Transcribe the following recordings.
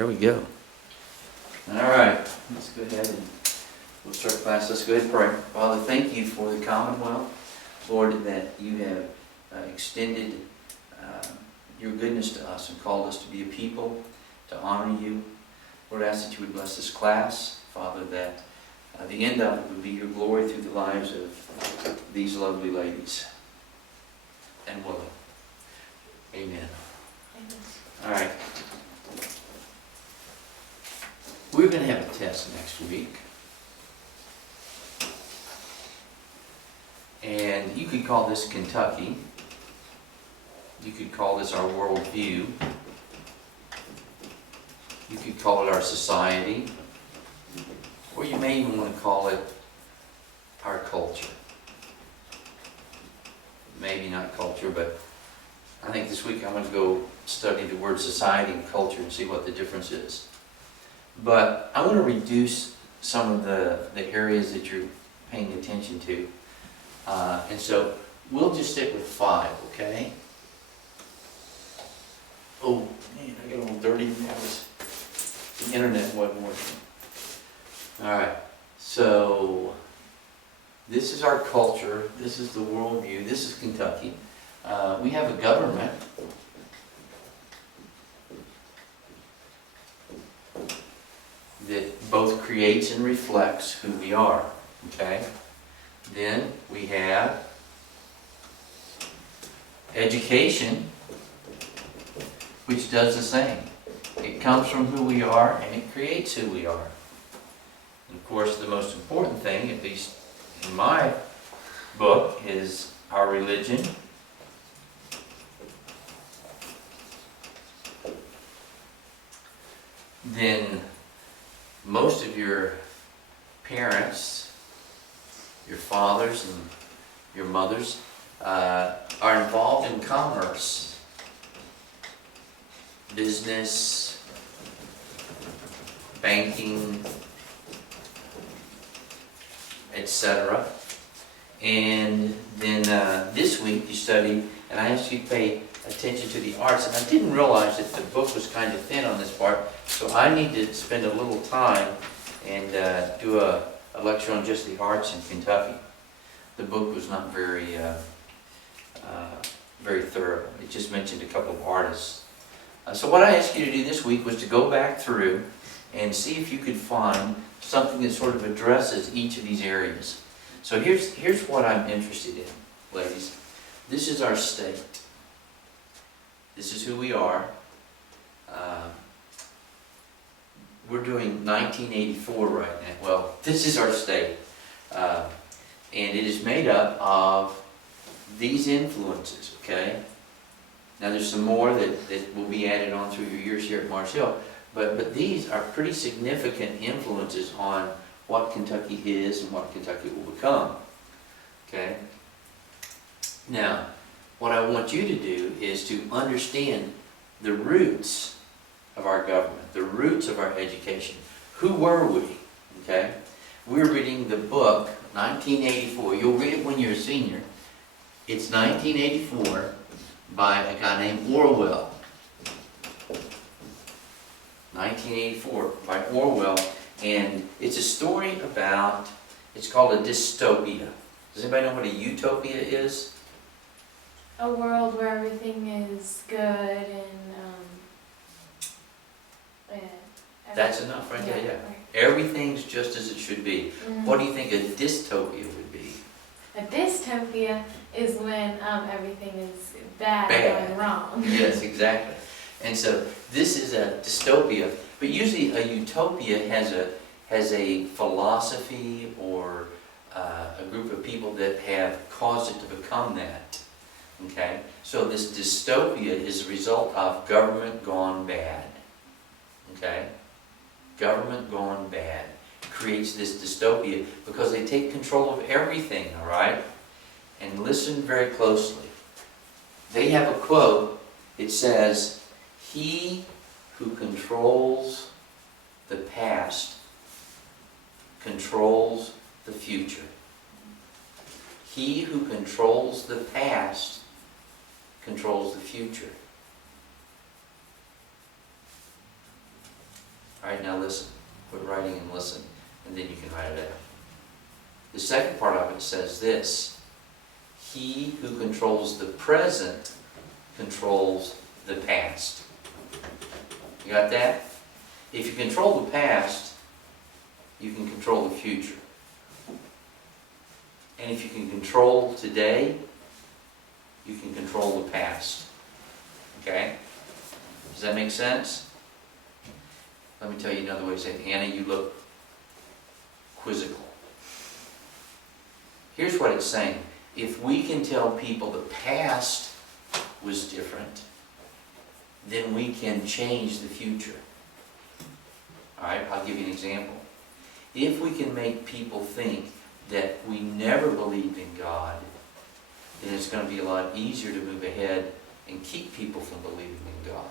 There we go. All right, let's go ahead and we'll start class. Let's go ahead and pray. Father, thank you for the Commonwealth, Lord, that you have extended your goodness to us and called us to be a people, to honor you. Lord, I ask that you would bless this class, Father, that the end of it would be your glory through the lives of these lovely ladies and Willow. Amen. All right. We're going to have a test next week. And you could call this Kentucky. You could call this our worldview. You could call it our society. Or you may even want to call it our culture. Maybe not culture, but I think this week I'm going to go study the word society and culture and see what the difference is. But I want to reduce some of the areas that you're paying attention to. And so we'll just stick with 5, okay? Oh, man, I got a little dirty now. The internet wasn't working. All right, so this is our culture. This is the worldview. This is Kentucky. We have a government. That both creates and reflects who we are, okay? Then we have education, which does the same. It comes from who we are and it creates who we are. And of course, the most important thing, at least in my book, is our religion. Then most of your parents, your fathers and your mothers, are involved in commerce, business, banking, etc. And then this week you study, and I asked you to pay attention to the arts, and I didn't realize that the book was kind of thin on this part, so I need to spend a little time and do a lecture on just the arts in Kentucky. The book was not very thorough. It just mentioned a couple of artists. So what I asked you to do this week was to go back through and see if you could find something that sort of addresses each of these areas. So here's what I'm interested in, ladies. This is our state. This is who we are. We're doing 1984 right now. Well, this is our state. And it is made up of these influences, okay? Now there's some more that will be added on through your years here at Mars Hill. But these are pretty significant influences on what Kentucky is and what Kentucky will become, okay? Now, what I want you to do is to understand the roots of our government, the roots of our education. Who were we? Okay? We're reading the book, 1984. You'll read it when you're a senior. It's 1984 by a guy named Orwell. 1984 by Orwell. And it's a story about, it's called a dystopia. Does anybody know what a utopia is? A world where everything is good and That's enough right there, yeah. Right. Everything's just as it should be. Mm-hmm. What do you think a dystopia would be? A dystopia is when everything is bad, Bad. going wrong. Yes, exactly. And so this is a dystopia, but usually a utopia has a philosophy or a group of people that have caused it to become that. Okay? So this dystopia is a result of government gone bad. Okay? Government gone bad creates this dystopia because they take control of everything, all right? And listen very closely. They have a quote. It says, "He who controls the past controls the future." He who controls the past controls the future. right, now listen. Quit writing and listen, and then you can write it out. The second part of it says this: he who controls the present controls the past. You got that? If you control the past, you can control the future. And if you can control today, you can control the past. Okay? Does that make sense? Let me tell you another way to say it. Anna, you look quizzical. Here's what it's saying. If we can tell people the past was different, then we can change the future. Alright, I'll give you an example. If we can make people think that we never believed in God, then it's going to be a lot easier to move ahead and keep people from believing in God.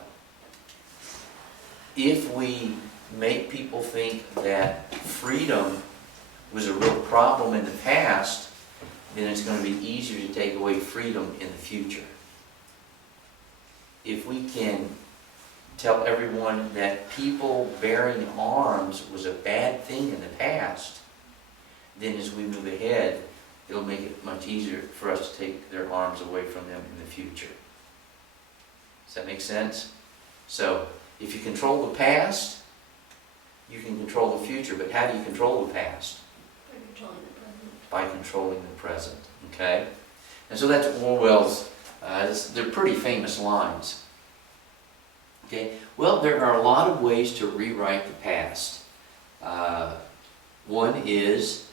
If we make people think that freedom was a real problem in the past, then it's going to be easier to take away freedom in the future. If we can tell everyone that people bearing arms was a bad thing in the past, then as we move ahead, it'll make it much easier for us to take their arms away from them in the future. Does that make sense? So, if you control the past, you can control the future. But how do you control the past? By controlling the present. By controlling the present. Okay? And so that's Orwell's, they're pretty famous lines. Okay? Well, there are a lot of ways to rewrite the past. One is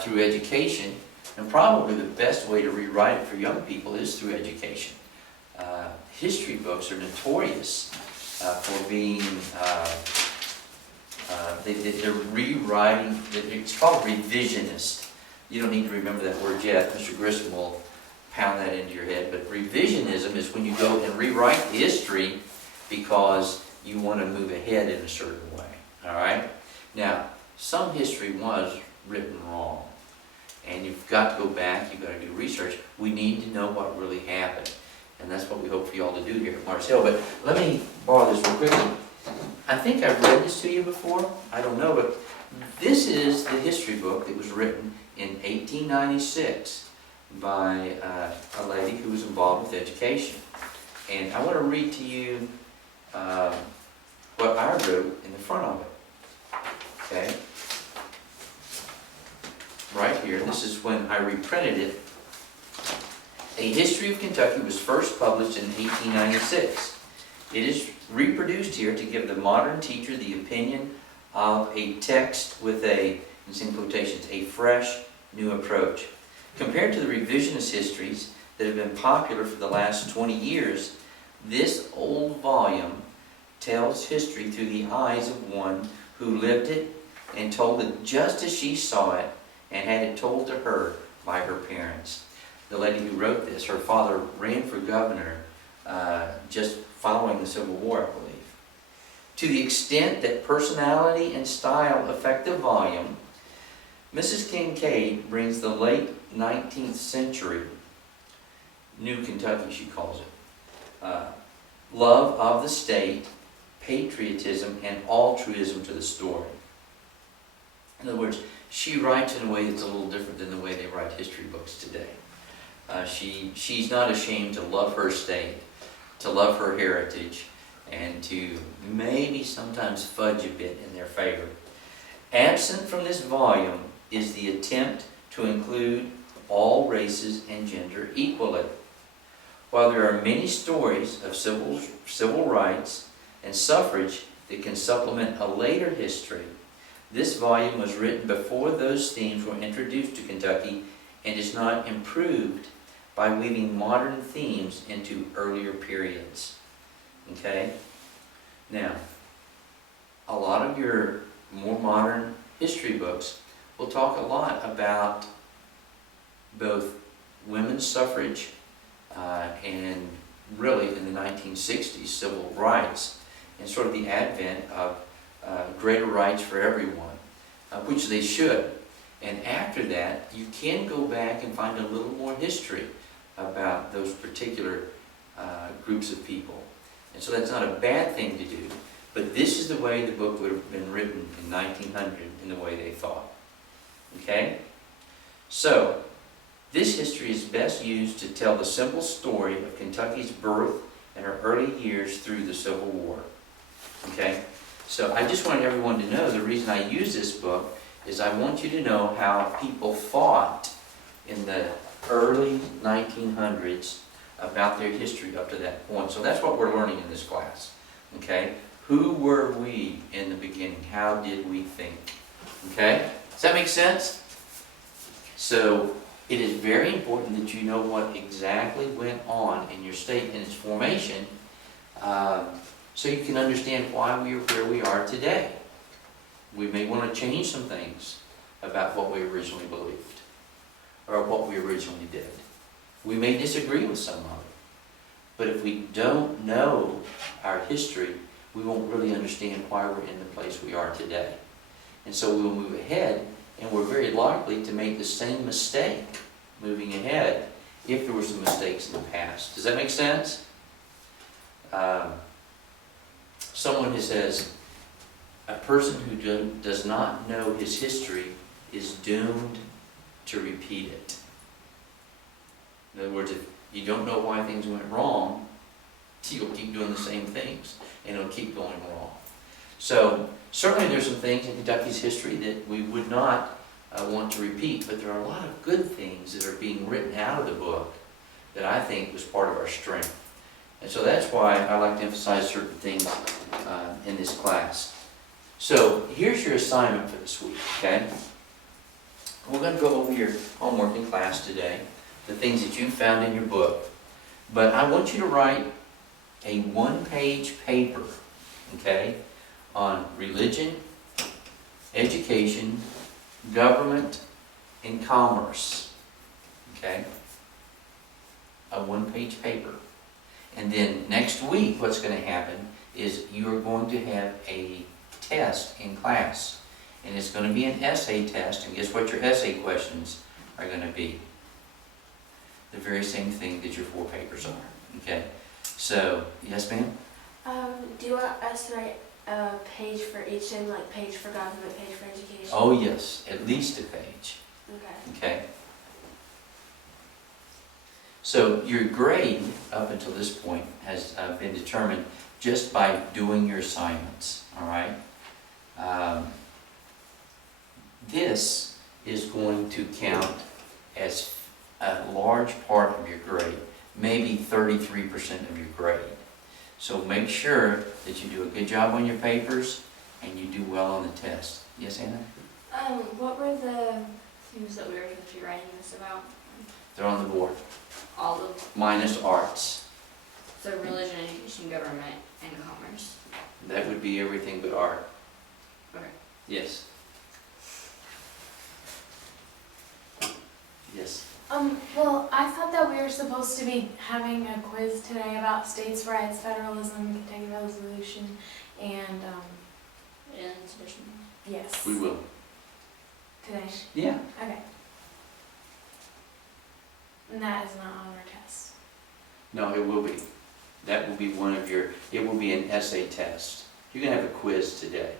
through education, and probably the best way to rewrite it for young people is through education. History books are notorious for being, they're rewriting, it's called revisionist. You don't need to remember that word yet. Mr. Grissom will pound that into your head. But revisionism is when you go and rewrite history because you want to move ahead in a certain way. All right? Now, some history was written wrong. And you've got to go back, you've got to do research. We need to know what really happened. And that's what we hope for you all to do here at Mars Hill. But let me borrow this real quickly. I think I've read this to you before. I don't know, but this is the history book that was written in 1896 by a lady who was involved with education. And I want to read to you what I wrote in the front of it. Okay? Right here, this is when I reprinted it. A History of Kentucky was first published in 1896. It is reproduced here to give the modern teacher the opinion of a text with a, in quotations, a fresh, new approach. Compared to the revisionist histories that have been popular for the last 20 years, this old volume tells history through the eyes of one who lived it and told it just as she saw it and had it told to her by her parents. The lady who wrote this, her father ran for governor just following the Civil War, I believe. To the extent that personality and style affect the volume, Mrs. Kincaid brings the late 19th century, New Kentucky she calls it, love of the state, patriotism, and altruism to the story. In other words, she writes in a way that's a little different than the way they write history books today. She's not ashamed to love her state, to love her heritage, and to maybe sometimes fudge a bit in their favor. Absent from this volume is the attempt to include all races and gender equally. While there are many stories of civil rights and suffrage that can supplement a later history, this volume was written before those themes were introduced to Kentucky and is not improved by weaving modern themes into earlier periods. Okay? Now, a lot of your more modern history books will talk a lot about both women's suffrage and really in the 1960s civil rights and sort of the advent of greater rights for everyone, which they should. And after that, you can go back and find a little more history about those particular groups of people. And so that's not a bad thing to do, But this is the way the book would have been written in 1900 in the way they thought. Okay? So, this history is best used to tell the simple story of Kentucky's birth and her early years through the Civil War. Okay? So I just wanted everyone to know the reason I use this book is I want you to know how people fought in the early 1900s about their history up to that point. So that's what we're learning in this class. Okay? Who were we in the beginning? How did we think? Okay? Does that make sense? So it is very important that you know what exactly went on in your state and its formation, so you can understand why we are where we are today. We may want to change some things about what we originally believed or what we originally did. We may disagree with some of it, but if we don't know our history, we won't really understand why we're in the place we are today. And so we'll move ahead, and we're very likely to make the same mistake moving ahead if there were some mistakes in the past. Does that make sense? Someone who says, a person who does not know his history is doomed to repeat it. In other words, if you don't know why things went wrong, you'll keep doing the same things, and it'll keep going wrong. So, certainly there's some things in Kentucky's history that we would not want to repeat, but there are a lot of good things that are being written out of the book that I think was part of our strength. And so that's why I like to emphasize certain things in this class. So here's your assignment for this week, okay? We're going to go over your homework in class today, the things that you found in your book. But I want you to write a one-page paper, okay, on religion, education, government, and commerce, okay? A one-page paper. And then next week, what's going to happen is you're going to have a test in class. And it's going to be an essay test, and guess what your essay questions are going to be? The very same thing that your 4 papers are, okay? So, yes ma'am? Do you want us to write a page for each thing, like page for government, page for education? Oh yes, at least a page, Okay. okay? So your grade up until this point has been determined just by doing your assignments, all right? This is going to count as a large part of your grade, maybe 33% of your grade. So make sure that you do a good job on your papers and you do well on the test. Yes, Anna? What were the things that we were supposed to be writing this about? They're on the board, All of, minus arts. so religion, education, government, and commerce. That would be everything but art. Okay. Yes. Yes. Well, I thought that we were supposed to be having a quiz today about states' rights, federalism, Kentucky Resolution, and, And sedition. yes. We will. Today. Yeah. Okay. And that is not on our test. No, it will be. That will be one of your, it will be an essay test. You're going to have a quiz today,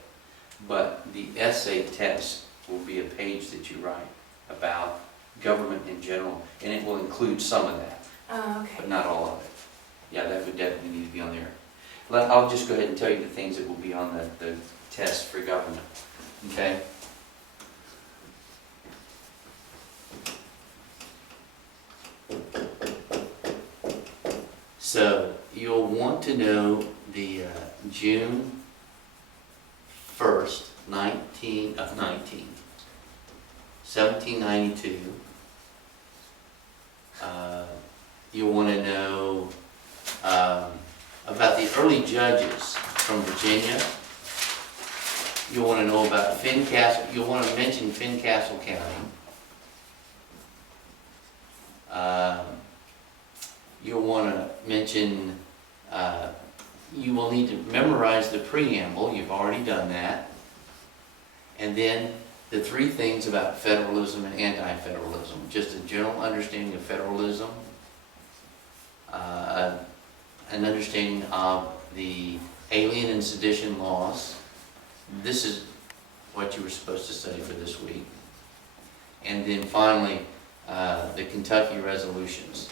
but the essay test will be a page that you write about government in general, and it will include some of that, Oh, okay. but not all of it. Yeah, that would definitely need to be on there. I'll just go ahead and tell you the things that will be on the test for government, okay? So you'll want to know the June 1st, 1792. You'll want to know about the early judges from Virginia. You'll want to know about Fincastle. You'll want to mention Fincastle County. You'll want to mention, you will need to memorize the preamble. You've already done that. And then the 3 things about federalism and anti-federalism. Just a general understanding of federalism, an understanding of the alien and sedition laws. This is what you were supposed to study for this week. And then finally, the Kentucky resolutions.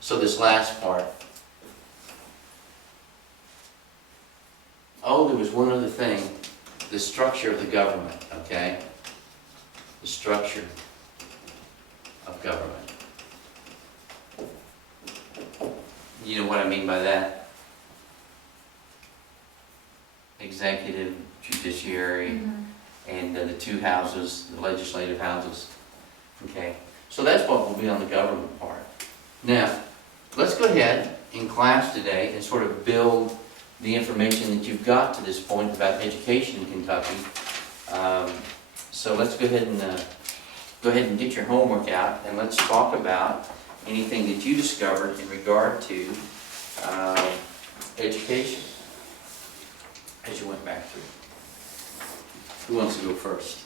So this last part. Oh, there was one other thing. The structure of the government, okay? The structure of government. You know what I mean by that? Executive, judiciary, and the two houses, the legislative houses. Okay, so that's what will be on the government part. Now, let's go ahead in class today and sort of build the information that you've got to this point about education in Kentucky. So let's go ahead and get your homework out, and let's talk about anything that you discovered in regard to education as you went back through. Who wants to go first?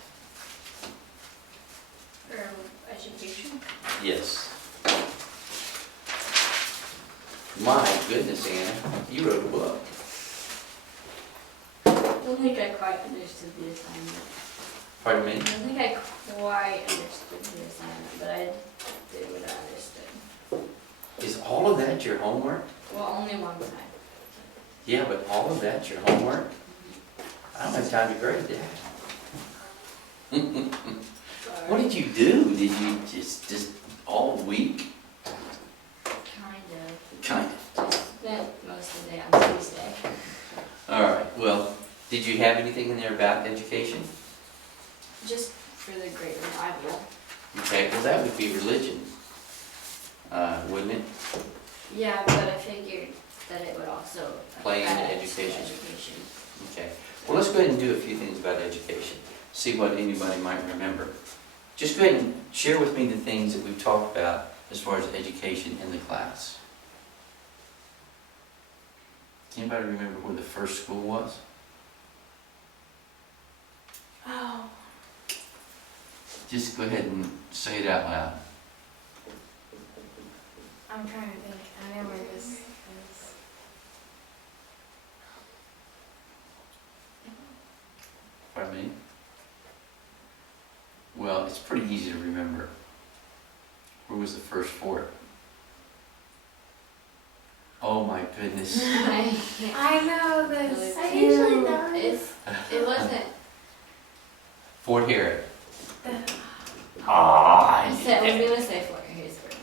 For education? Yes. My goodness, Anna, you wrote a book. I don't think I quite understood the assignment. Pardon me? I don't think I quite understood the assignment, but I did what I understood. Is all of that your homework? Well, only one time. Yeah, but all of that your homework? I don't have time to grade that. Sorry. What did you do? Did you just all week? Kind of. Kind of. Just spent most of the day on Tuesday. All right, well, did you have anything in there about education? Just for the Great Revival. Okay, well, that would be religion, wouldn't it? Yeah, but I figured that it would also Play into affect education. education. Okay, well, let's go ahead and do a few things about education. See what anybody might remember. Just go ahead and share with me the things that we've talked about as far as education in the class. Anybody remember where the first school was? Oh, Just go ahead and say it out loud. I'm trying to think. I know where this is. Pardon me? Well, it's pretty easy to remember. Where was the first fort? Oh my goodness. I I know this. I too. usually know. it wasn't. Fort Harrod. The- Ah, I was gonna say Fort Harrisburg.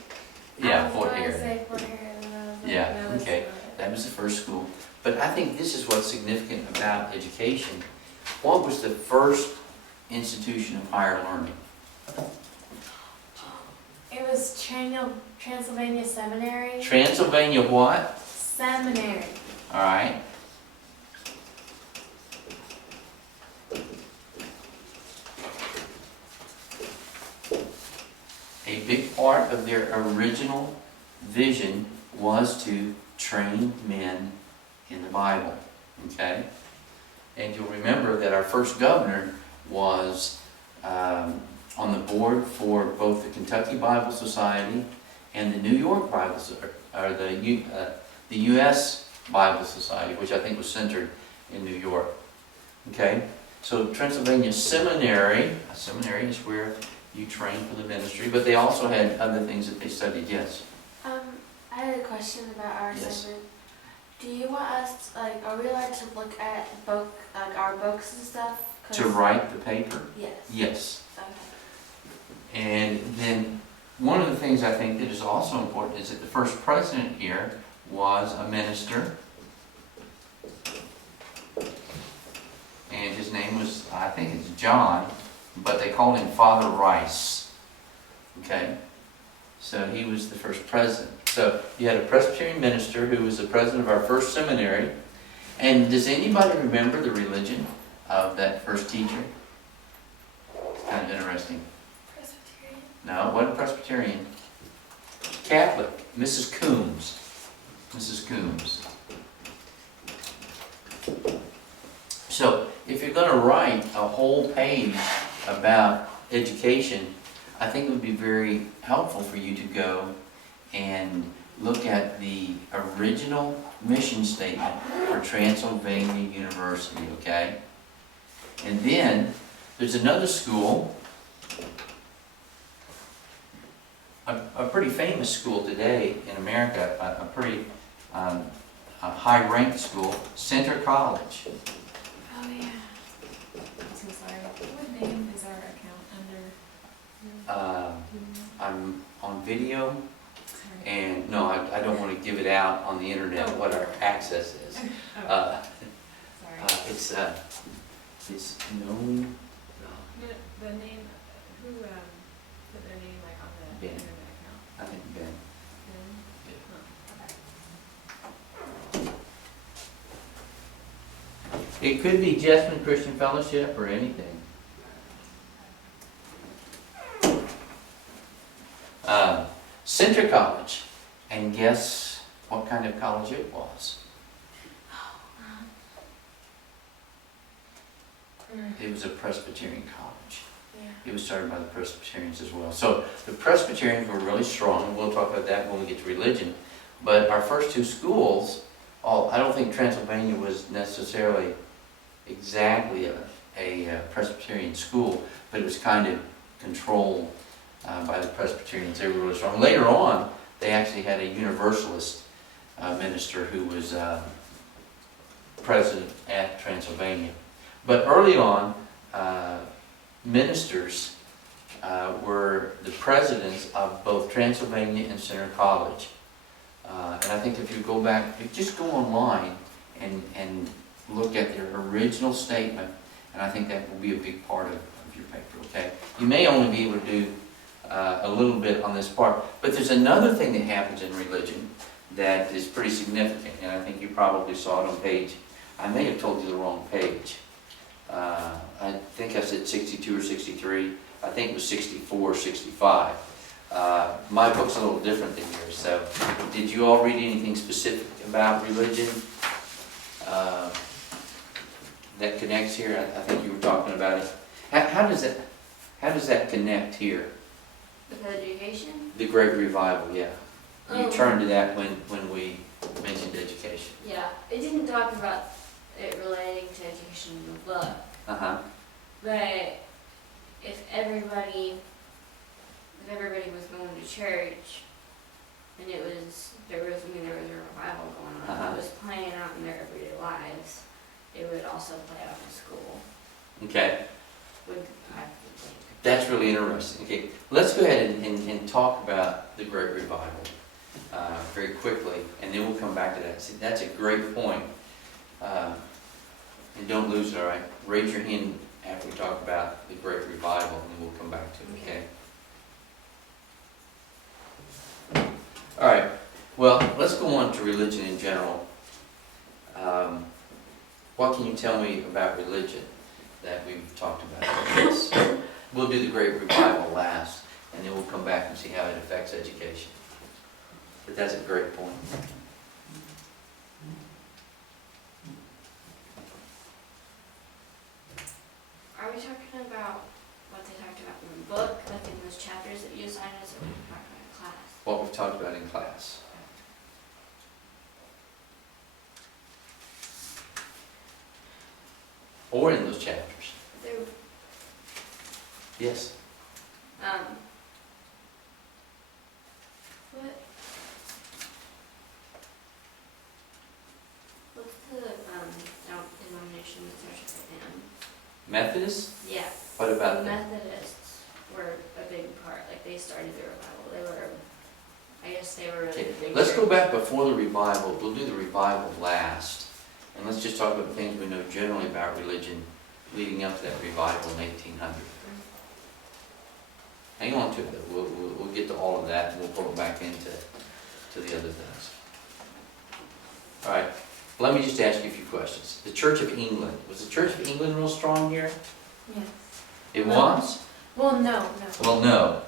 yeah, I Fort was gonna Harrod. say Fort Harrod, and I was like, Yeah, no, that's okay. not it. That was the first school. But I think this is what's significant about education. What was the first institution of higher learning? It was Transylvania Seminary. Transylvania what? Seminary. All right. A big part of their original vision was to train men in the Bible, okay? And you'll remember that our first governor was on the board for both the Kentucky Bible Society and the New York Bible, or the U.S. Bible Society, which I think was centered in New York. Okay, so Transylvania Seminary, a seminary is where you train for the ministry, but they also had other things that they studied. Yes. I had a question about our Yes. assignment. Do you want us, like, are we allowed to look at our books and stuff? 'Cause- To write the paper. Yes. Yes. Okay. And then one of the things I think that is also important is that the first president here was a minister. And his name was, I think it's John, but they called him Father Rice. Okay? So he was the first president. So you had a Presbyterian minister who was the president of our first seminary. And does anybody remember the religion of that first teacher? It's kind of interesting. Presbyterian. No, it wasn't Presbyterian. Catholic, Mrs. Coombs. Mrs. Coombs. So, if you're going to write a whole page about education, I think it would be very helpful for you to go and look at the original mission statement for Transylvania University, okay? And then, there's another school, a pretty famous school today in America, a pretty a high-ranked school, Center College. Oh, yeah. I'm so sorry. What name is our account under? I'm on video, Sorry. and no, I don't want to give it out on the internet what our access is. Oh, sorry. It's known, No, the name, who put their name like on the Ben. internet account? I think Ben. Ben? It could be Jessamine Christian Fellowship or anything. Center College, and guess what kind of college it was? It was a Presbyterian college. Yeah. It was started by the Presbyterians as well. So the Presbyterians were really strong, and we'll talk about that when we get to religion. But our first two schools, I don't think Transylvania was necessarily exactly a Presbyterian school, but it was kind of controlled by the Presbyterians. They were really strong. Later on, they actually had a Universalist minister who was president at Transylvania. But early on, ministers were the presidents of both Transylvania and Center College. And I think if you go back, just go online and look at their original statement, and I think that will be a big part of your paper, okay? You may only be able to do a little bit on this part, but there's another thing that happens in religion that is pretty significant, and I think you probably saw it on page, I may have told you the wrong page. I think I said 62 or 63. I think it was 64 or 65. My book's a little different than yours, so did you all read anything specific about religion that connects here? I think you were talking about it. How does that connect here? With education? The Great Revival, yeah. You Oh. turned to that when we mentioned education. Yeah, it didn't talk about it relating to education in the book, Uh-huh. but if everybody was going to church, and there was a revival going on, Uh-huh. it was playing out in their everyday lives, it would also play out in school, Okay. I think. That's really interesting. Okay, let's go ahead and talk about the Great Revival very quickly, and then we'll come back to that. See, that's a great point. And don't lose it, all right? Raise your hand after we talk about the Great Revival, and then we'll come back to it, okay? All right, well, let's go on to religion in general. What can you tell me about religion that we've talked about? Yes. We'll do the Great Revival last, and then we'll come back and see how it affects education. But that's a great point. Are we talking about what they talked about in the book, like in those chapters that you assigned us, or are we talking about in class? What we've talked about in class. Or in those chapters. There, Yes. what's the denomination that starts with an M? Methodist? Yeah. What about The them? Methodists were a big part, like they started the revival, they were, I guess they were really Okay, the big let's go church. back before the revival. We'll do the revival last. And let's just talk about the things we know generally about religion leading up to that revival in 1800. Hang on to it. We'll get to all of that, and we'll pull it back into the other things. All right. Let me just ask you a few questions. The Church of England. Was the Church of England real strong here? Yes. It No. was? Well, no. Well, no.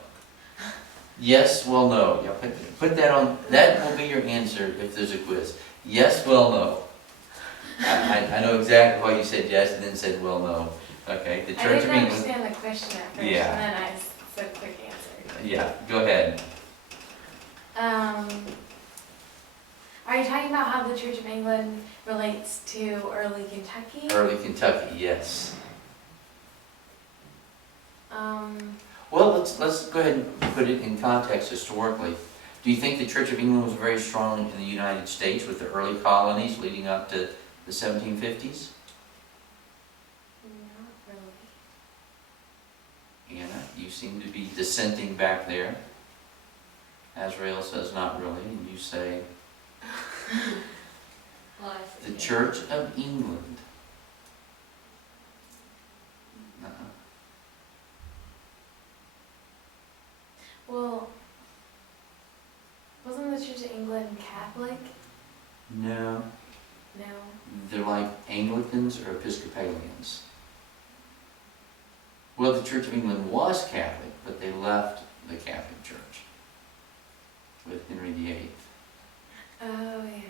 Yes, well, no. Yeah, put that on. That will be your answer if there's a quiz. Yes, well, no. I know exactly why you said yes and then said well, no. Okay, the I Church of didn't England. understand the question at first, Yeah. and then I said quick answer. Yeah, go ahead. Are you talking about how the Church of England relates to early Kentucky? Early Kentucky, yes. Well, let's go ahead and put it in context historically. Do you think the Church of England was very strong in the United States with the early colonies leading up to the 1750s? not really. Anna, you seem to be dissenting back there. Azrael says not really, and you say Well, I the forget. Church of England. Well, wasn't the Church of England Catholic? No, No. they're like Anglicans or Episcopalians. Well, the Church of England was Catholic, but they left the Catholic Church with Henry VIII. Oh, yeah.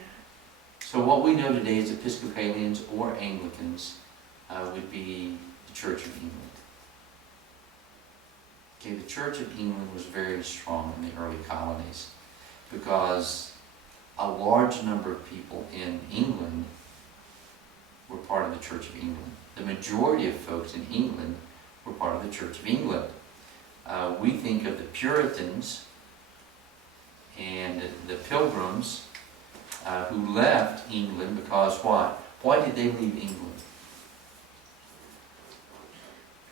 So what we know today as Episcopalians or Anglicans would be the Church of England. Okay, the Church of England was very strong in the early colonies because a large number of people in England were part of the Church of England. The majority of folks in England were part of the Church of England. We think of the Puritans and the Pilgrims who left England because why? Why did they leave England?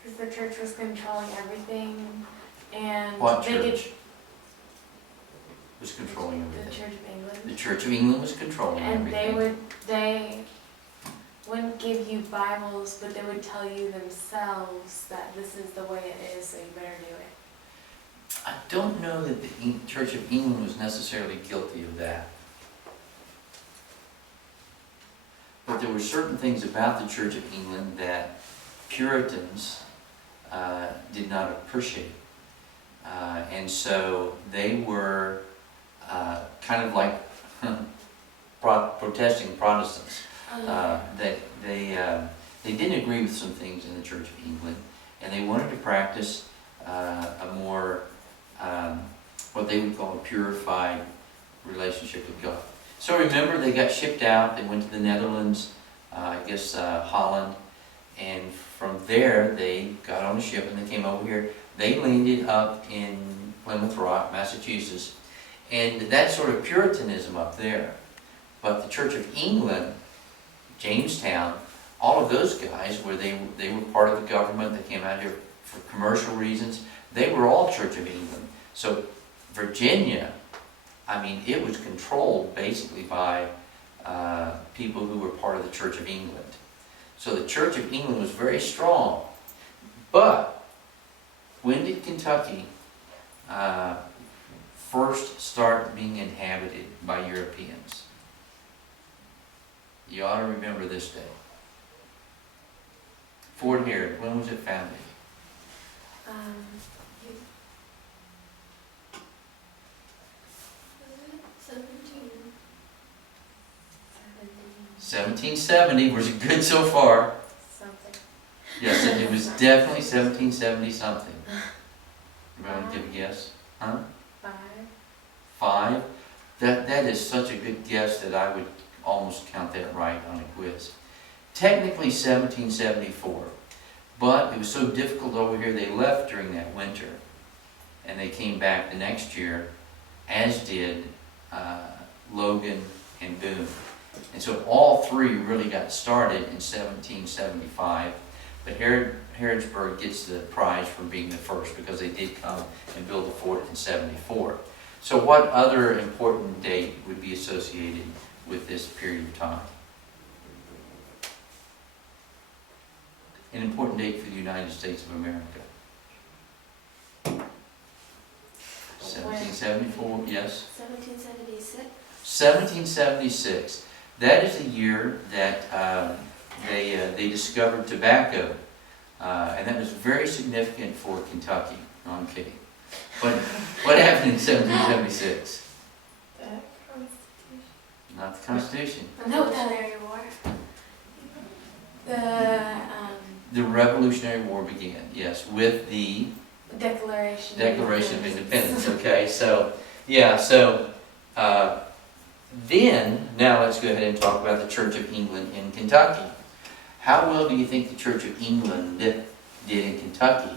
Because the church was controlling everything, and What they could. church was controlling The everything? Church of England. The Church of England was controlling And everything. they wouldn't give you Bibles, but they would tell you themselves that this is the way it is, so you better do it. I don't know that the Church of England was necessarily guilty of that. But there were certain things about the Church of England that Puritans did not appreciate. And so they were kind of like protesting Protestants. That they didn't agree with some things in the Church of England, and they wanted to practice a more what they would call a purified relationship with God. So remember, they got shipped out. They went to the Netherlands, Holland, and from there they got on a ship and they came over here. They landed up in Plymouth Rock, Massachusetts, and that sort of Puritanism up there. But the Church of England, Jamestown, all of those guys, where they were part of the government, they came out here for commercial reasons, they were all Church of England. So Virginia, I mean, it was controlled basically by people who were part of the Church of England. So the Church of England was very strong. But when did Kentucky first start being inhabited by Europeans? You ought to remember this day. Fort Herod, when was it founded? Um, 1770. Was it good so far? something. Yes, it was definitely 1770 something. You want to give a guess? Huh? 5. 5? That is such a good guess that I would almost count that right on a quiz. Technically 1774, but it was so difficult over here they left during that winter, and they came back the next year, as did Logan and Boone. And so all three really got started in 1775, but Harrodsburg gets the prize for being the first because they did come and build the fort in 74. So what other important date would be associated with this period of time? An important date for the United States of America. 1774, yes? 1776. 1776. That is the year that they discovered tobacco, and that was very significant for Kentucky. No, I'm kidding. But what happened in 1776? Not the Constitution. No, Revolutionary War. The Revolutionary War began, yes, with the Declaration. Declaration of Independence. Okay, so yeah, so Then, now let's go ahead and talk about the Church of England in Kentucky. How well do you think the Church of England did in Kentucky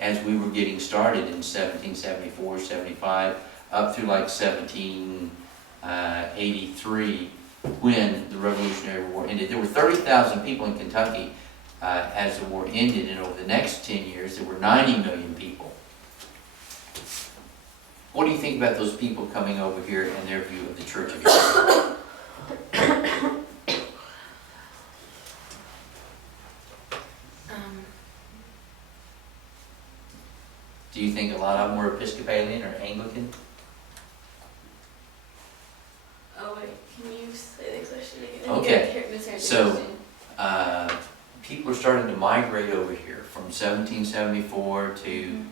as we were getting started in 1774, 75, up through like 1783, when the Revolutionary War ended? There were 30,000 people in Kentucky as the war ended, and over the next 10 years, there were 90 million people. What do you think about those people coming over here and their view of the Church of England? Do you think a lot of them were Episcopalian or Anglican? Oh wait, can you say the question again? Okay. Yeah, So, people are starting to migrate over here from 1774 to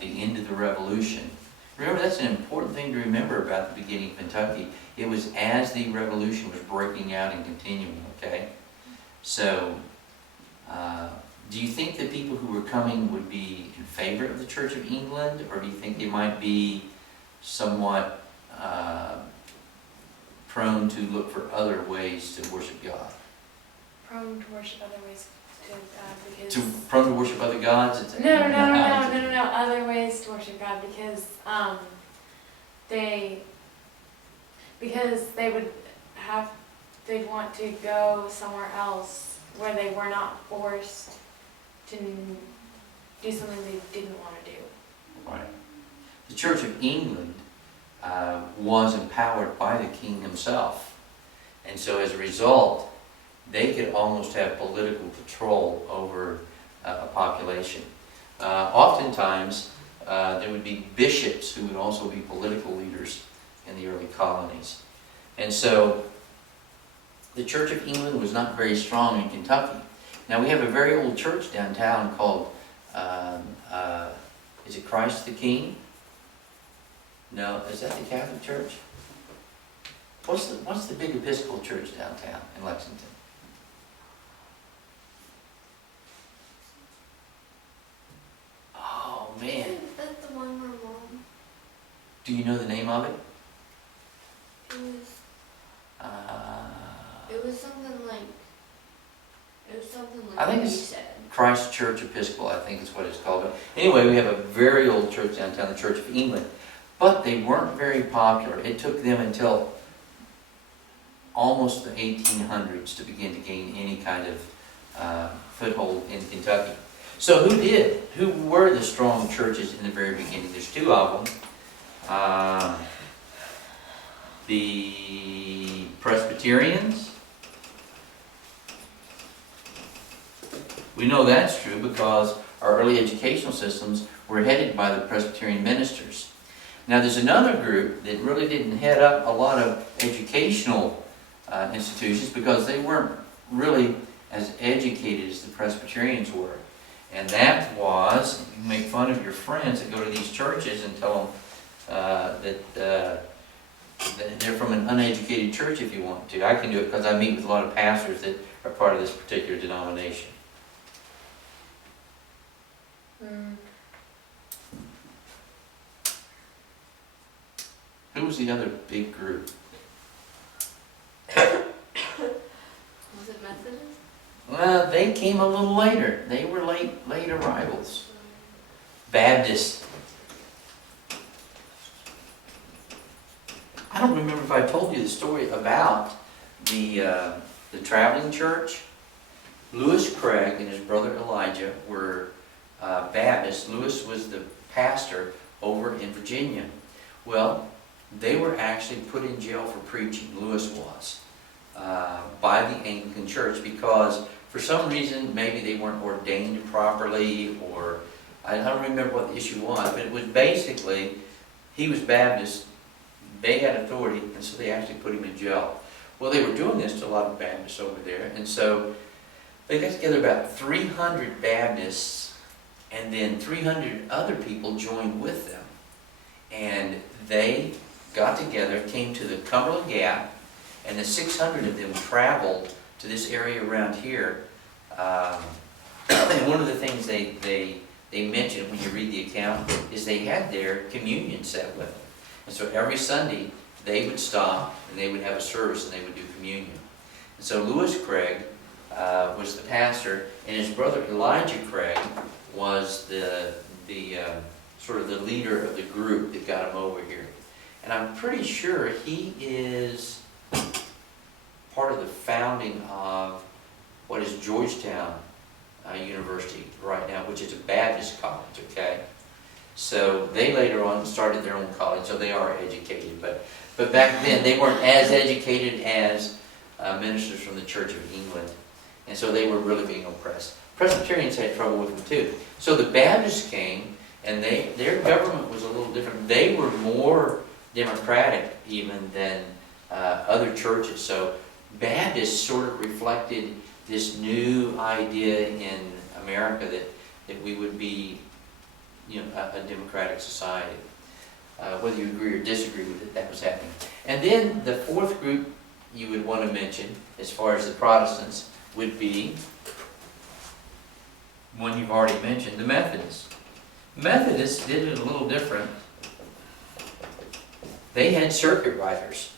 the end of the Revolution. Remember, that's an important thing to remember about the beginning of Kentucky. It was as the Revolution was breaking out and continuing, okay? So, do you think that people who were coming would be in favor of the Church of England, or do you think they might be somewhat prone to look for other ways to worship God? Prone to worship other ways to God because... Prone to worship other gods? No, other ways to worship God because they'd want to go somewhere else where they were not forced to do something they didn't want to do. Right. The Church of England was empowered by the king himself. And so as a result, they could almost have political control over a population. Oftentimes, there would be bishops who would also be political leaders in the early colonies. And so, the Church of England was not very strong in Kentucky. Now, we have a very old church downtown called, is it Christ the King? No, is that the Catholic Church? What's the big Episcopal church downtown in Lexington? Oh, man. Isn't that the one where Mom? Do you know the name of it? It was something like. I think what it's- you said. Christ Church Episcopal, I think is what it's called. But anyway, we have a very old church downtown, the Church of England. But they weren't very popular. It took them until almost the 1800s to begin to gain any kind of foothold in Kentucky. So who did? Who were the strong churches in the very beginning? There's two of them. The Presbyterians. We know that's true because our early educational systems were headed by the Presbyterian ministers. Now there's another group that really didn't head up a lot of educational institutions because they weren't really as educated as the Presbyterians were. And that was, you make fun of your friends that go to these churches and tell them that they're from an uneducated church if you want to. I can do it because I meet with a lot of pastors that are part of this particular denomination. Who was the other big group? Was it Methodist? Well, they came a little later. They were late arrivals. Baptist. I don't remember if I told you the story about the traveling church. Lewis Craig and his brother Elijah were Baptist. Lewis was the pastor over in Virginia. Well, they were actually put in jail for preaching, Lewis was, by the Anglican Church because for some reason maybe they weren't ordained properly, or I don't remember what the issue was, but it was basically, he was Baptist, they had authority, and so they actually put him in jail. Well, they were doing this to a lot of Baptists over there, and so they got together about 300 Baptists, and then 300 other people joined with them. And they got together, came to the Cumberland Gap, and the 600 of them traveled to this area around here. And one of the things they mentioned when you read the account is they had their communion set with them. And so every Sunday, they would stop and they would have a service and they would do communion. And so Lewis Craig was the pastor, and his brother Elijah Craig was the sort of the leader of the group that got him over here. And I'm pretty sure he is part of the founding of what is Georgetown University right now, which is a Baptist college, okay? So they later on started their own college, so they are educated. But back then, they weren't as educated as ministers from the Church of England. And so they were really being oppressed. Presbyterians had trouble with them too. So the Baptists came, and their government was a little different. They were more democratic even than other churches. So Baptists sort of reflected this new idea in America that we would be, a democratic society. Whether you agree or disagree with it, that was happening. And then the fourth group you would want to mention, as far as the Protestants, would be one you've already mentioned, the Methodists. Methodists did it a little different. They had circuit riders.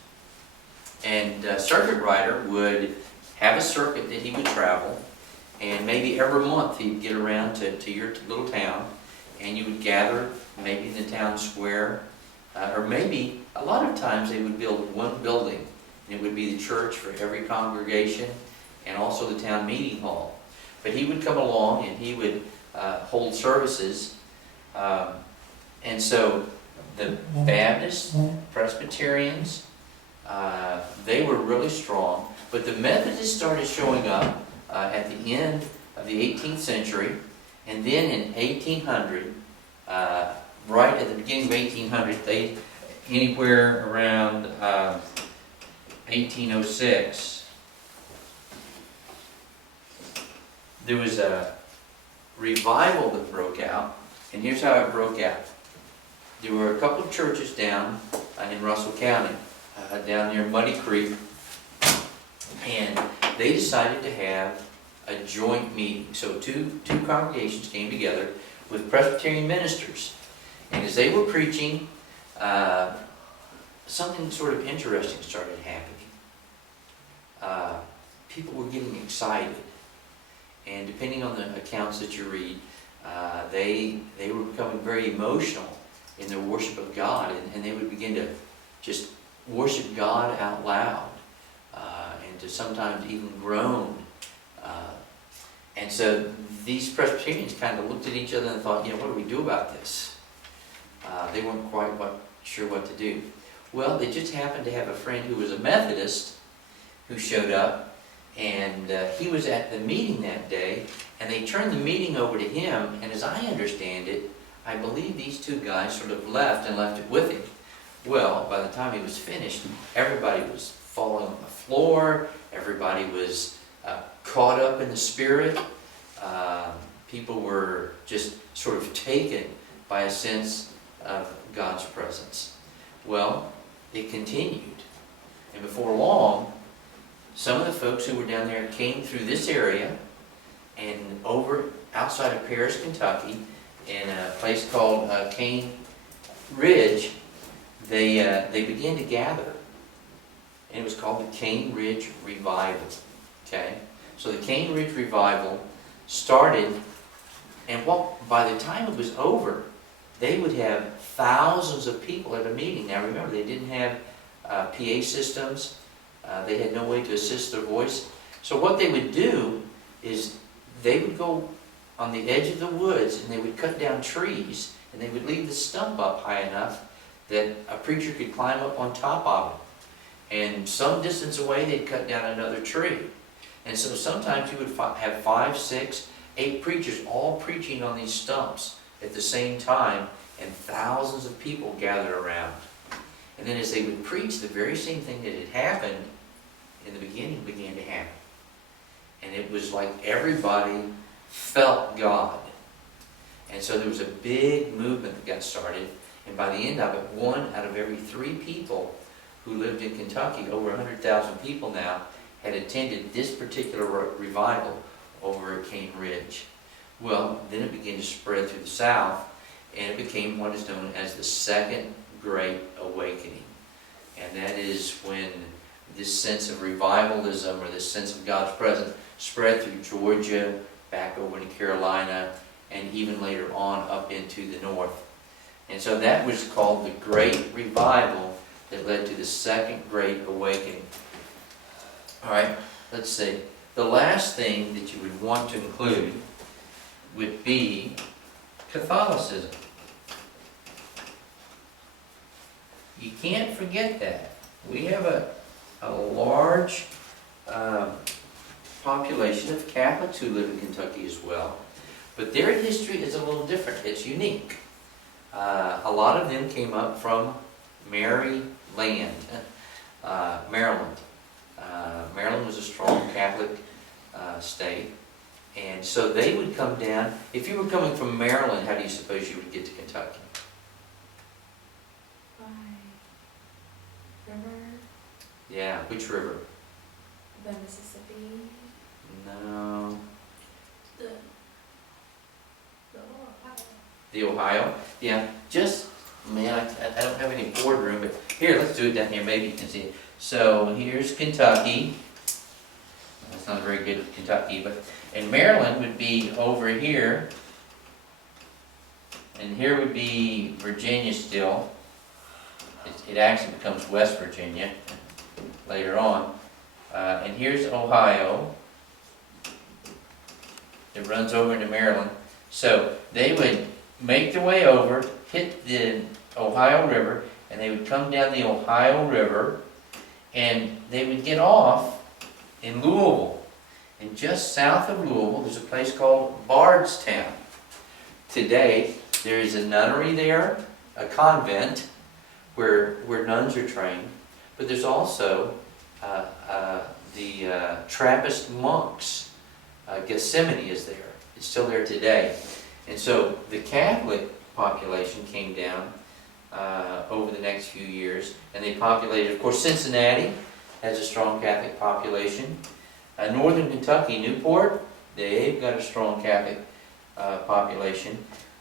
And a circuit rider would have a circuit that he would travel, and maybe every month he'd get around to your little town, and you would gather maybe in the town square, or maybe a lot of times they would build one building, and it would be the church for every congregation, and also the town meeting hall. But he would come along and he would hold services, and so the Baptists, Presbyterians, they were really strong. But the Methodists started showing up at the end of the 18th century, and then in 1800, right at the beginning of 1800, they anywhere around 1806, there was a revival that broke out, and here's how it broke out. There were a couple of churches down in Russell County, down near Muddy Creek, and they decided to have a joint meeting. So two congregations came together with Presbyterian ministers, and as they were preaching, something sort of interesting started happening. People were getting excited, and depending on the accounts that you read, they were becoming very emotional in their worship of God, and they would begin to just worship God out loud, and to sometimes even groan. And so these Presbyterians kind of looked at each other and thought, what do we do about this? They weren't quite sure what to do. Well, they just happened to have a friend who was a Methodist who showed up, and he was at the meeting that day, and they turned the meeting over to him, and as I understand it, I believe these two guys sort of left it with him. Well, by the time he was finished, everybody was falling on the floor, everybody was caught up in the Spirit. People were just sort of taken by a sense of God's presence. Well, it continued, and before long, some of the folks who were down there came through this area, and over outside of Paris, Kentucky, in a place called Cane Ridge, they began to gather, and it was called the Cane Ridge Revival. Okay, so the Cane Ridge Revival started, and by the time it was over, they would have thousands of people at a meeting. Now remember, they didn't have PA systems. They had no way to assist their voice. So what they would do is they would go on the edge of the woods, and they would cut down trees, and they would leave the stump up high enough that a preacher could climb up on top of it. And some distance away, they'd cut down another tree. And so sometimes you would have 5, 6, 8 preachers all preaching on these stumps at the same time, and thousands of people gathered around. And then as they would preach, the very same thing that had happened in the beginning began to happen. And it was like everybody felt God. And so there was a big movement that got started, and by the end of it, 1 out of every 3 people who lived in Kentucky, over 100,000 people now, had attended this particular revival over at Cane Ridge. Well, then it began to spread through the South, and it became what is known as the Second Great Awakening. And that is when this sense of revivalism or this sense of God's presence spread through Georgia, back over to Carolina, and even later on up into the north. And so that was called the Great Revival that led to the Second Great Awakening. All right, let's see. The last thing that you would want to include would be Catholicism. You can't forget that. We have a large population of Catholics who live in Kentucky as well, but their history is a little different. It's unique. A lot of them came up from Maryland. Maryland was a strong Catholic state, and so they would come down. If you were coming from Maryland, how do you suppose you would get to Kentucky? By river, Yeah, which river? the Mississippi. No. The The Ohio? Yeah, just, man, I don't have any boardroom, but here, let's do it down here, maybe you can see it. So here's Kentucky. That's not very good at Kentucky, but, and Maryland would be over here. And here would be Virginia still. It actually becomes West Virginia later on. And here's Ohio. It runs over into Maryland. So they would make their way over, hit the Ohio River, and they would come down the Ohio River, and they would get off in Louisville. And just south of Louisville, there's a place called Bardstown. Today, there is a nunnery there, a convent, where nuns are trained, but there's also the Trappist monks. Gethsemane is there. It's still there today. And so the Catholic population came down over the next few years, and they populated, of course, Cincinnati has a strong Catholic population. Northern Kentucky, Newport, they've got a strong Catholic population.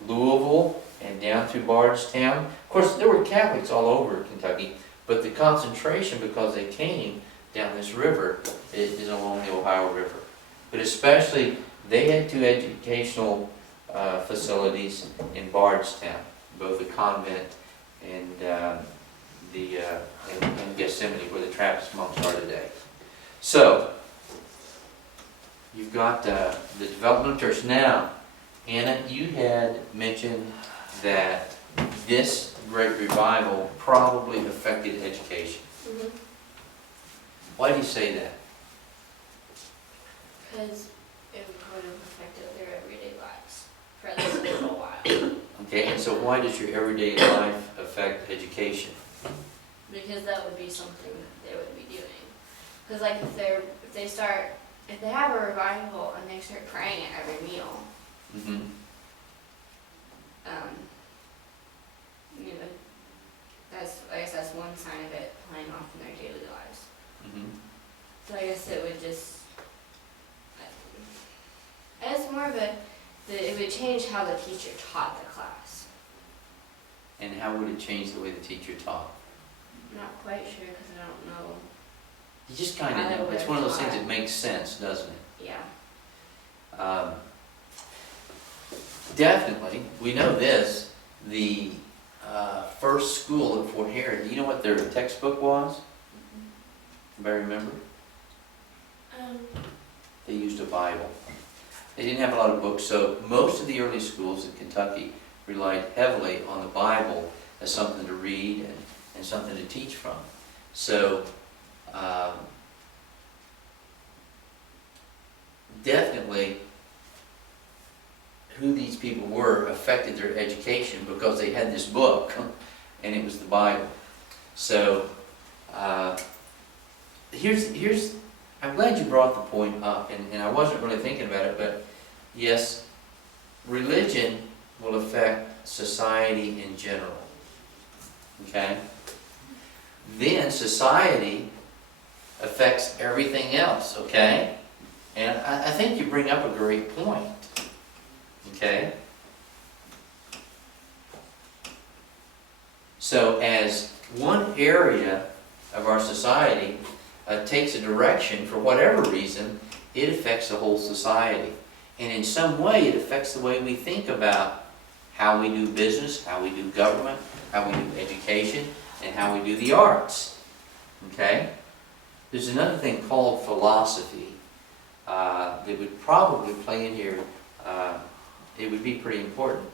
Louisville and down through Bardstown. Of course, there were Catholics all over Kentucky, but the concentration, because they came down this river, is along the Ohio River. But especially, they had two educational facilities in Bardstown, both a convent and in Gethsemane, where the Trappist monks are today. So, you've got the development of church. Now, Anna, you had mentioned that this great revival probably affected education. Mm-hmm. Why do you say that? Because it would have affected their everyday lives for at least a little while. Okay, and so why does your everyday life affect education? Because that would be something that they would be doing. Because like if they have a revival and they start praying at every meal, Mm-hmm. you know, I guess that's one sign of it playing off in their daily lives. Mm-hmm. So I guess it would just, it's more of it would change how the teacher taught the class. And how would it change the way the teacher taught? I'm not quite sure because I don't know. You just kind I of know. would It's one of those try. things that makes sense, doesn't it? Yeah. Definitely, we know this, the first school at Fort Harris, do you know what their textbook was? Anybody remember? They used a Bible. They didn't have a lot of books, so most of the early schools in Kentucky relied heavily on the Bible as something to read and something to teach from. So, definitely, who these people were affected their education because they had this book, and it was the Bible. So, here's I'm glad you brought the point up, and I wasn't really thinking about it, but yes, religion will affect society in general. Okay? Then society affects everything else, okay? And I think you bring up a great point. Okay? So as one area of our society takes a direction, for whatever reason, it affects the whole society. And in some way, it affects the way we think about how we do business, how we do government, how we do education, and how we do the arts. Okay? There's another thing called philosophy that would probably play in here. It would be pretty important.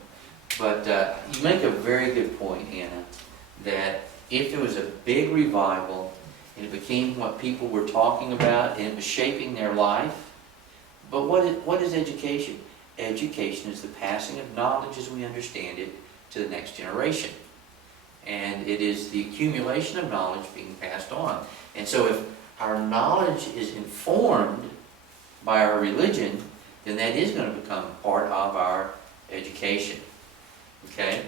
But you make a very good point, Anna, that if there was a big revival and it became what people were talking about and it was shaping their life, but what is education? Education is the passing of knowledge as we understand it to the next generation. And it is the accumulation of knowledge being passed on. And so if our knowledge is informed by our religion, then that is going to become part of our education. Okay?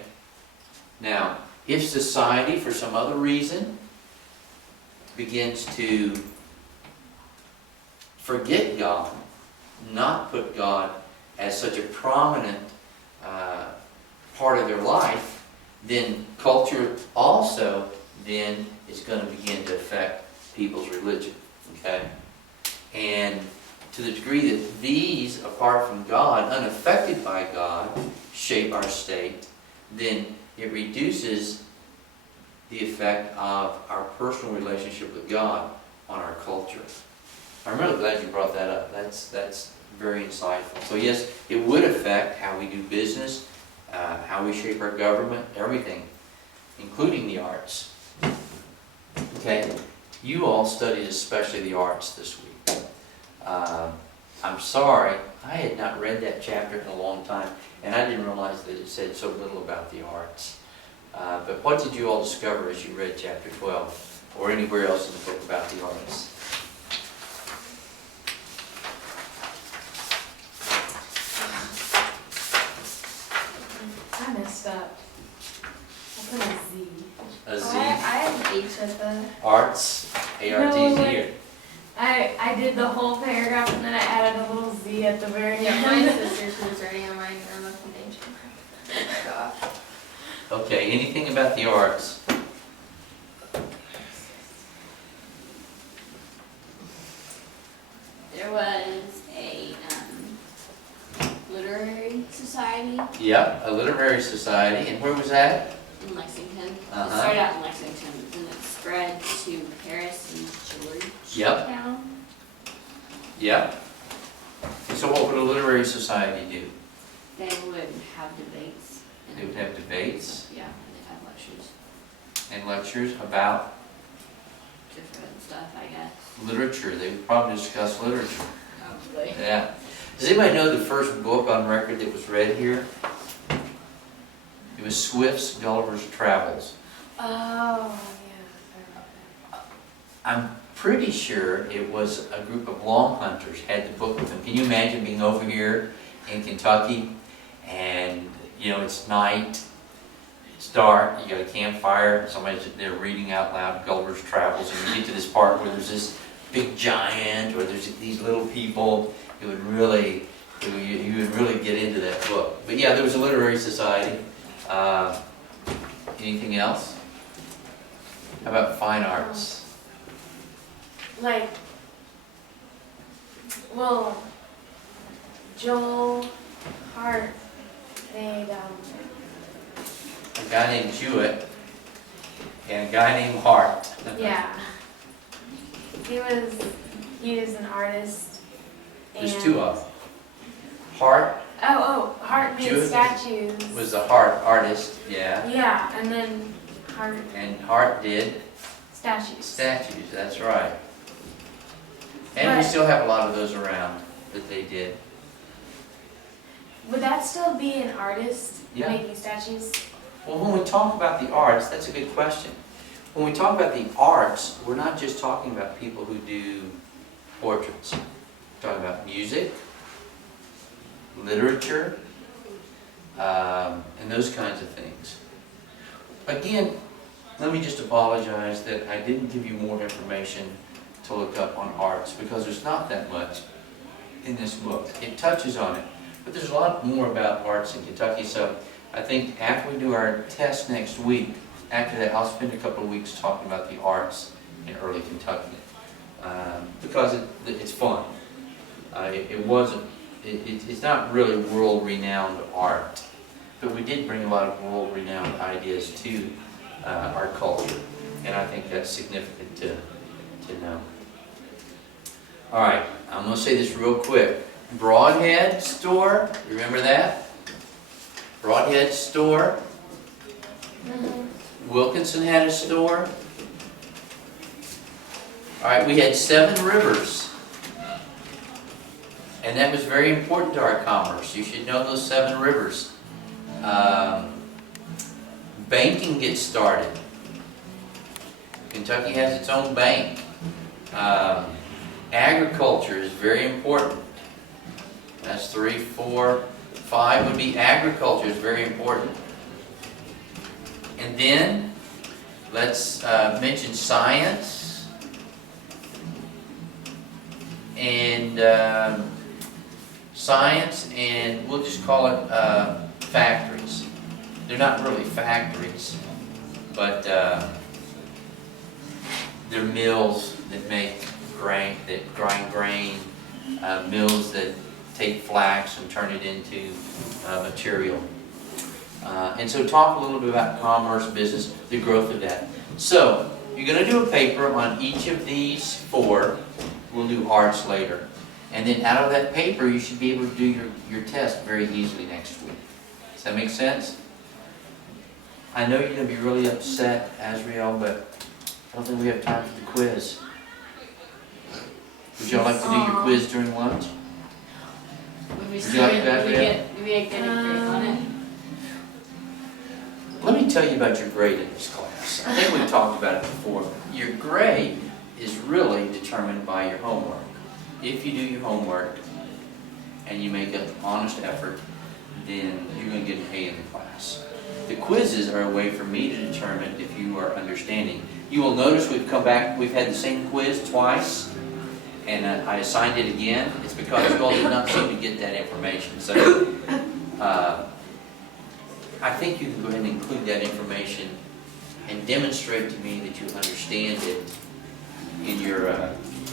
Now, if society, for some other reason, begins to forget God, not put God as such a prominent part of their life, then culture also then is going to begin to affect people's religion. Okay? And to the degree that these, apart from God, unaffected by God, shape our state, then it reduces the effect of our personal relationship with God on our culture. I'm really glad you brought that up. That's very insightful. So yes, it would affect how we do business, how we shape our government, everything, including the arts. Okay, you all studied especially the arts this week. I'm sorry, I had not read that chapter in a long time, and I didn't realize that it said so little about the arts. But what did you all discover as you read chapter 12, or anywhere else in the book about the arts? I messed up. I put a Z. A Z? I have an H with the. Arts? A-R-T-Z? No, I did the whole paragraph and then I added a little Z at the very Yeah, my end. sister was writing on mine and I'm looking at God. Okay, anything about the arts? There was a literary society Yep, a literary society, and where was that? in Lexington. It Uh-huh. started out in Lexington, then it spread to Paris and Yep. Georgetown. Yep. And so what would a literary society do? They would have debates. They would have debates Yeah, and they'd have lectures, and lectures about different stuff, I guess. literature. They would probably discuss literature. Probably. Yeah. Does anybody know the first book on record that was read here? It was Swift's Gulliver's Travels. Oh, yeah. I'm pretty sure it was a group of lawn hunters had the book with them. Can you imagine being over here in Kentucky and, you know, it's night, it's dark, you got a campfire, somebody's there reading out loud Gulliver's Travels, and you get to this part where there's this big giant or there's these little people. You would really get into that book. But yeah, there was a literary society. Anything else? How about fine arts? Like, well, Joel Hart made, A guy named Jewett and a guy named Hart. yeah. He is an artist. There's and- two of them. Hart Hart made Jewett statues. was the Hart artist, yeah. Yeah, and then Hart And Hart did statues. statues, that's right. And we But- still have a lot of those around that they did. Would that still be an artist Yeah. making statues? Well, when we talk about the arts, that's a good question. When we talk about the arts, we're not just talking about people who do portraits. We're talking about music, literature, and those kinds of things. Again, let me just apologize that I didn't give you more information to look up on arts, because there's not that much in this book. It touches on it, but there's a lot more about arts in Kentucky, so I think after we do our test next week, after that I'll spend a couple of weeks talking about the arts in early Kentucky, because it's fun. It wasn't, it's not really world-renowned art, but we did bring a lot of world-renowned ideas to our culture, and I think that's significant to know. All right, I'm going to say this real quick. Broadhead store, remember that? Broadhead store. Wilkinson had a store. All right, we had 7 rivers. And that was very important to our commerce. You should know those 7 rivers. Banking gets started. Kentucky has its own bank. Agriculture is very important. That's 3, 4, 5 would be agriculture is very important. And then let's mention science and we'll just call it factories. They're not really factories, but they're mills that make grain, that grind grain, mills that take flax and turn it into material. And so talk a little bit about commerce, business, the growth of that. So you're going to do a paper on each of these 4. We'll do arts later. And then out of that paper, you should be able to do your test very easily next week. Does that make sense? I know you're going to be really upset, Azriel, but I don't think we have time for the quiz. Would y'all like to do your quiz during lunch? Would we Would still you like that, Leah? do we get a grade on it? Let me tell you about your grade in this class. I think we've talked about it before. Your grade is really determined by your homework. If you do your homework and you make an honest effort, then you're going to get an A in the class. The quizzes are a way for me to determine if you are understanding. You will notice we've come back, we've had the same quiz twice, and I assigned it again. It's because you all did not seem to get that information. So I think you can go ahead and include that information and demonstrate to me that you understand it in your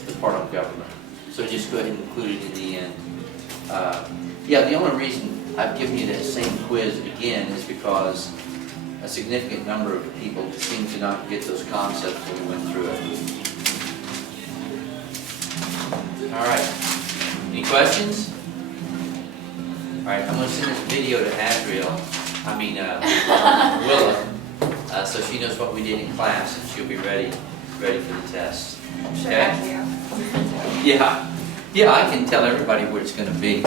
Department of Government. So just go ahead and include it in the end. Yeah, the only reason I've given you that same quiz again is because a significant number of people seem to not get those concepts when we went through it. All right. Any questions? All right, I'm going to send this video to Willa, so she knows what we did in class, and she'll be ready for the test. Okay? Yeah, I can tell everybody where it's going to be.